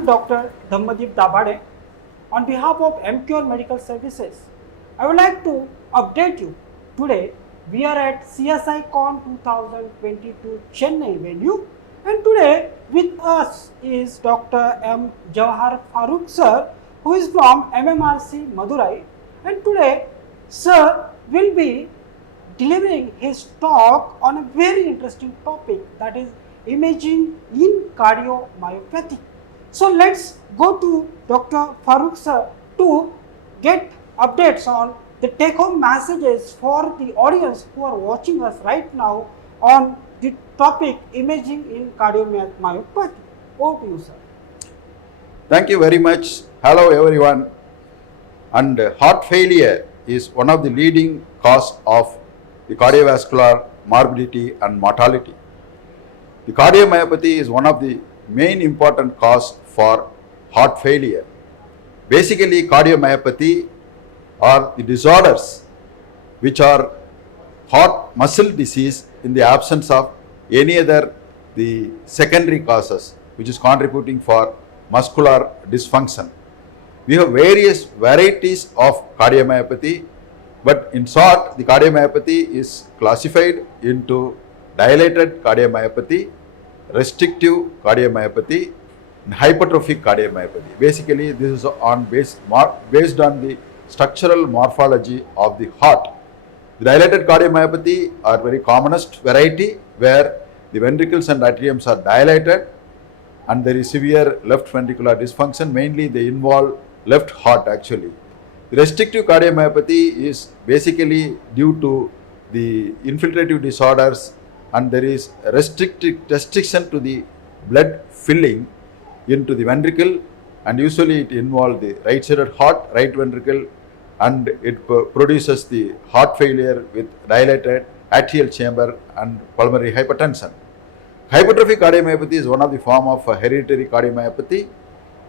am Dr. Dhammadeep Dabhade. On behalf of EMCURE Medical Services, I would like to update you. Today, we are at CSI Con 2022 Chennai venue, and today with us is Dr. M. Javarharfarok sir, who is from MMRC Madurai, and today sir will be delivering his talk on a very interesting topic, that is imaging in cardiomyopathy. So let's go to Dr. Farooq sir to get updates on the take-home messages for the audience who are watching us right now on the topic imaging in cardiomyopathy. Over to you, sir. Thank you very much. Hello everyone. And heart failure is one of the leading cause of the cardiovascular morbidity and mortality. The cardiomyopathy is one of the main important cause for heart failure. Basically, cardiomyopathy are the disorders which are heart muscle disease in the absence of any other the secondary causes which is contributing for muscular dysfunction. We have various varieties of cardiomyopathy, but in short, the cardiomyopathy is classified into dilated cardiomyopathy, restrictive cardiomyopathy, and hypertrophic cardiomyopathy. Basically, this is on based on the structural morphology of the heart. The dilated cardiomyopathy are very commonest variety where the ventricles and atriums are dilated and there is severe left ventricular dysfunction. Mainly they involve left heart actually. The restrictive cardiomyopathy is basically due to the infiltrative disorders and there is a restriction to the blood filling into the ventricle, and usually it involves the right-sided heart, right ventricle, and it produces the heart failure with dilated atrial chamber and pulmonary hypertension. Hypertrophic cardiomyopathy is one of the form of hereditary cardiomyopathy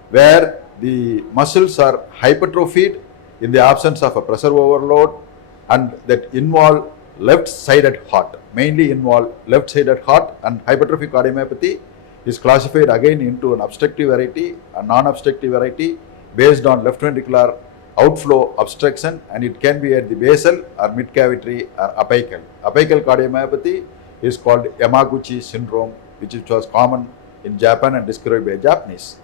where the muscles are hypertrophied in the absence of a pressure overload and that involve left-sided heart, mainly involve left-sided heart, and hypertrophic cardiomyopathy is classified again into an obstructive variety, a non-obstructive variety based on left ventricular outflow obstruction, and it can be at the basal or mid-cavitary or apical. Apical cardiomyopathy is called Yamaguchi syndrome, which was common in Japan and described by Japanese.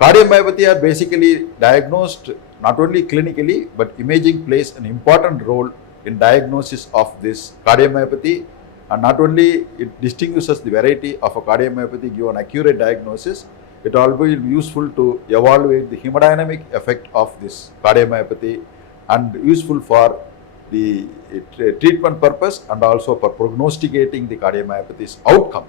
Cardiomyopathy are basically diagnosed not only clinically, but imaging plays an important role in diagnosis of this cardiomyopathy, and not only it distinguishes the variety of a cardiomyopathy, give an accurate diagnosis, it also will be useful to evaluate the hemodynamic effect of this cardiomyopathy and useful for the treatment purpose and also for prognosticating the cardiomyopathy's outcome.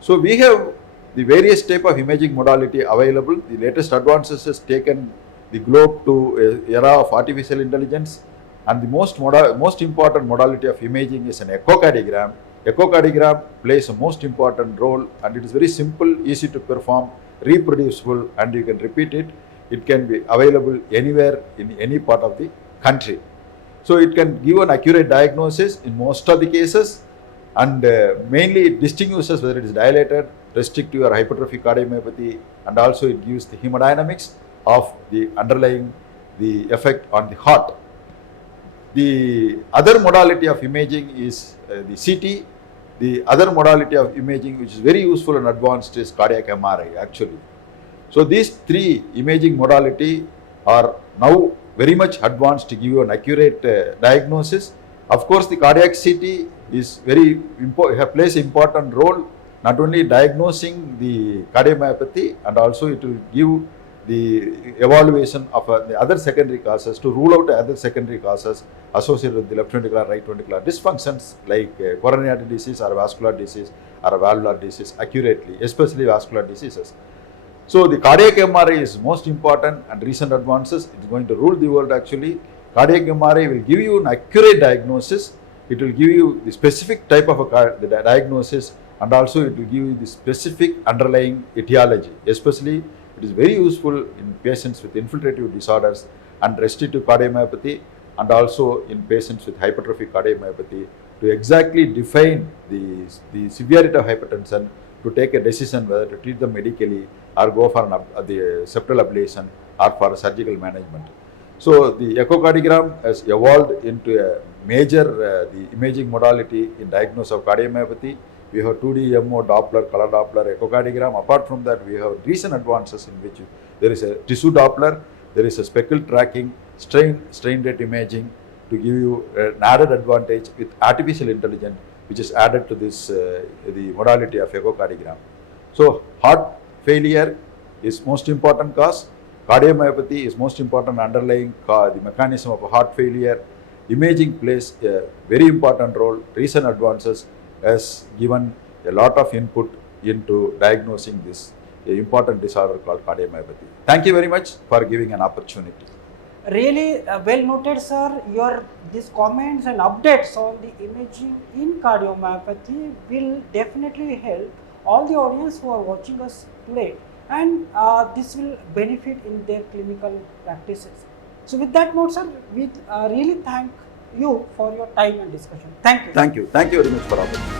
So we have the various type of imaging modality available. The latest advances has taken the globe to an era of artificial intelligence, and the most important modality of imaging is an echocardiogram. Echocardiogram plays a most important role, and it is very simple, easy to perform, reproducible, and you can repeat it. It can be available anywhere in any part of the country. So it can give an accurate diagnosis in most of the cases, and mainly it distinguishes whether it is dilated, restrictive or hypertrophic cardiomyopathy, and also it gives the hemodynamics of the underlying the effect on the heart. The other modality of imaging is the CT. The other modality of imaging which is very useful and advanced is cardiac MRI actually. So these three imaging modality are now very much advanced to give you an accurate diagnosis. Of course, the cardiac CT is very plays an important role, not only diagnosing the cardiomyopathy, and also it will give the evaluation of the other secondary causes, to rule out other secondary causes associated with the left ventricular, right ventricular dysfunctions like coronary artery disease or vascular disease or valvular disease accurately, especially vascular diseases. So the cardiac MRI is most important, and recent advances it is going to rule the world actually. Cardiac MRI will give you an accurate diagnosis. It will give you the specific type of the diagnosis, and also it will give you the specific underlying etiology. Especially it is very useful in patients with infiltrative disorders and restrictive cardiomyopathy, and also in patients with hypertrophic cardiomyopathy, to exactly define the severity of hypertension to take a decision whether to treat them medically or go for the septal ablation or for surgical management. So the echocardiogram has evolved into a major the imaging modality in diagnosis of cardiomyopathy. We have 2D MO, Doppler, color Doppler, echocardiogram. Apart from that, we have recent advances in which there is a tissue Doppler, there is a speckle tracking, strain rate imaging to give you an added advantage with artificial intelligence, which is added to this the modality of echocardiogram. So heart failure is most important cause. Cardiomyopathy is most important underlying the mechanism of heart failure. Imaging plays a very important role. Recent advances has given a lot of input into diagnosing this important disorder called cardiomyopathy. Thank you very much for giving an opportunity. Really well noted, sir. These comments and updates on the imaging in cardiomyopathy will definitely help all the audience who are watching us today, and this will benefit in their clinical practices. So with that note, sir, we really thank you for your time and discussion. Thank you. Thank you. Thank you very much for opportunity.